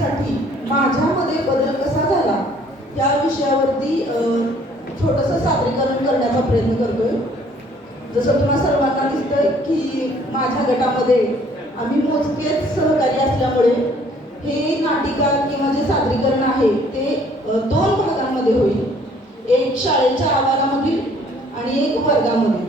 मुलीसाठी माझ्यामध्ये बदल कसा झाला या विषयावरती छोटंसं सादरीकरण करण्याचा प्रयत्न करतोय. जसं तुम्हाला सर्वांना दिसतंय की माझ्या गटामध्ये आम्ही मोजकेच सहकारी असल्यामुळे हे नाटिका किंवा जे सादरीकरण आहे ते दोन भागांमध्ये होईल. एक शाळेच्या आवारामधील आणि एक वर्गामध्ये.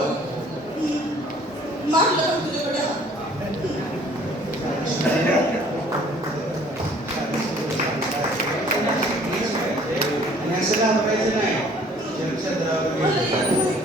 आणि असं घाबरायचं नाही जलक्षेत्रावर मला येत नाही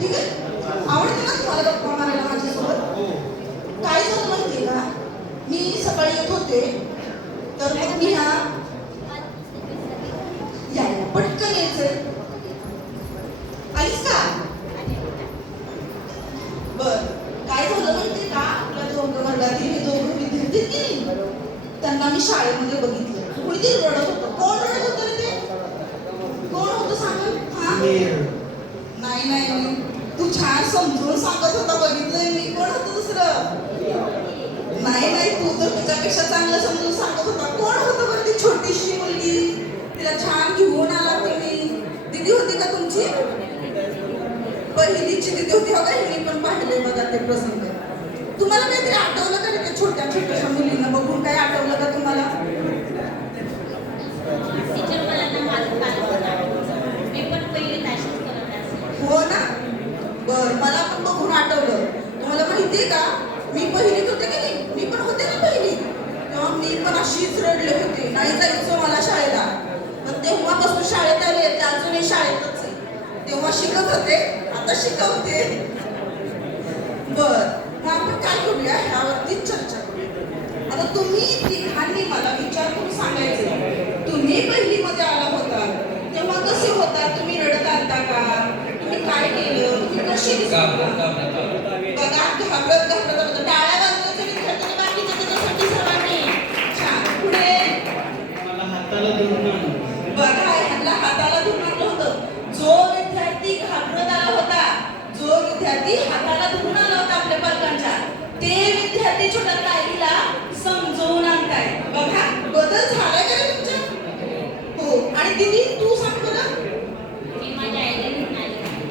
ठीक आहे. आवडते ना तुम्हाला गप्पा मारायला माझ्यासोबत? काय झालं माहितीये का? मी सकाळी येत होते तर मग मी हा यायला पटकन यायचंय. आलीस? का बर. काय झालं माहितीये का? आपल्या दोन वर्गातील हे दोघं विद्यार्थी त्यांना मी शाळेमध्ये बघितलं कुणीतरी रडत होतं कोण रडत होतं रे ते कोण होतं सांग हा नाही नाही नाही. तू छान समजून सांगत होता बघितलंय मी कोण होतं दुसरं नाही नाही तू तर तिच्यापेक्षा समजून सांगत होता कोण होतं बरं ती छोटीशी मुलगी? तिला छान घेऊन आला तुम्ही. दिदी होती का तुमची? पहिलीची दिदी होती. हो का? हिने पण पाहिले बघा ते प्रसंग. तुम्हाला काहीतरी आठवलं का त्या छोट्या छोट्याशा मुलींना? बघून काय आठवलं का तुम्हाला? हो ना? बर मला पण बघून आठवलं. तुम्हाला माहितीये का? मी पहिलीत होते की नाही? मी पण होते ना पहिली? तेव्हा मी पण अशीच रडले होते. नाही जायचं मला शाळेला. पण तेव्हापासून शाळेत आले ते अजूनही शाळेतच आहे. तेव्हा शिकत होते. आता शिकवते. बर. मग आपण काय करूया? ह्यावरती चर्चा करूया. आता तुम्ही तिघांनी मला विचार करून सांगायचे. तुम्ही पहिलीमध्ये आला होता. तेव्हा कसे होता? तुम्ही रडत आणता का? तुम्ही काय केलं? तुम्ही कशी. बघा घाबरत घाबरत हाताला धरून आणलं. बघा ह्यांना हाताला धरून आणलं होतं. जो विद्यार्थी घाबरत आला होता जो विद्यार्थी हाताला धरून आला होता आपल्या पालकांच्या ते विद्यार्थी छोट्या ताईला समजवून आणताय. बघा बदल झालाय का तुमच्या हो. आणि दिदी तू सांग बरं.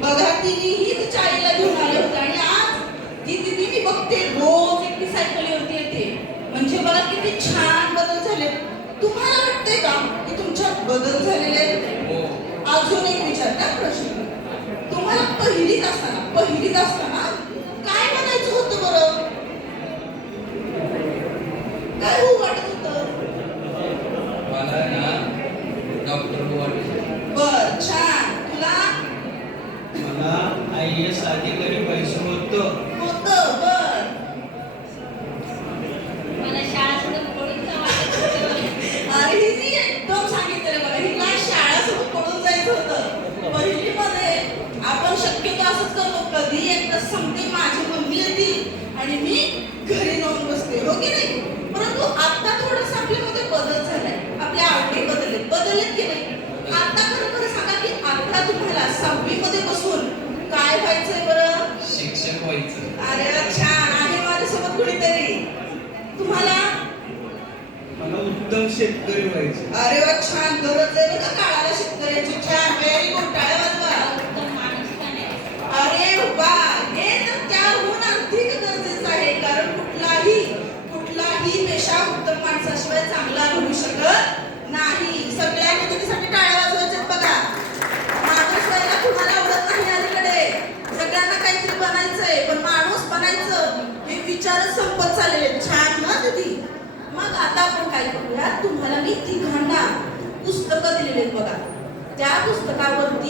बघा तिने ही तिच्या आईला घेऊन आले होते. आणि आज ती दिदी मी बघते रोज एकटी सायकल म्हणजे बघा किती छान बदल झाले. तुम्हाला वाटतंय का की तुमच्यात बदल झालेले? हो. अजून एक विचार काय प्रश्न? तुम्हाला पहिलीत असताना पहिलीत असताना काय बनायचं होतं बरं? काय होऊ वाटत होतं? मला ना डॉक्टर वाटत बर छान. तुला? मला आय एस अधिकारी होतं होतं बर मला शाळा सोडून पळून जावं वाटत होतं. आणि हिने एकदम सांगितलेलं बघा हिला शाळा सोडून पळून जायचं होतं पहिलीमध्ये आपण शक्यतो असंच करतो कधी एकदा सांगते माझी मम्मी येते आणि मी घरी जाऊन बसते हो की नाही? परंतु आता थोडस आपल्यामध्ये बदल झालाय. आपल्या आवडी बदलले बदललेत की नाही? आता खरं खरं सांगा की आता तुम्हाला सहावी मध्ये बसून काय व्हायचंय बरं? शिक्षक व्हायचं. अरे वा, छान. आहे माझ्यासोबत कुणीतरी? तुम्हाला? मला उत्तम शेतकरी व्हायचं. अरे वा छान. गरज आहे बघा काळाला शेतकऱ्याची. छान. व्हेरी गुड टाळ्या वाजवा उत्तम माणूस का नाही अरे वा हे तर त्याहून अधिक गरजेचं आहे. कारण कुठलाही कुठलाही पेशा उत्तम माणसाशिवाय चांगला घडू शकत नाही. सगळ्या मदतीसाठी टाळ्या वाजवायच्यात बघा. माणूस व्हायला कुणाला आवडत नाही अलीकडे. सगळ्यांना काहीतरी बनायचंय पण माणूस बनायचं हे विचारच संपत चाललेले छान ना दीदी? मग आता आपण काय करूया? तुम्हाला मी तिघांना पुस्तकं दिलेली आहेत बघा. त्या पुस्तकावरती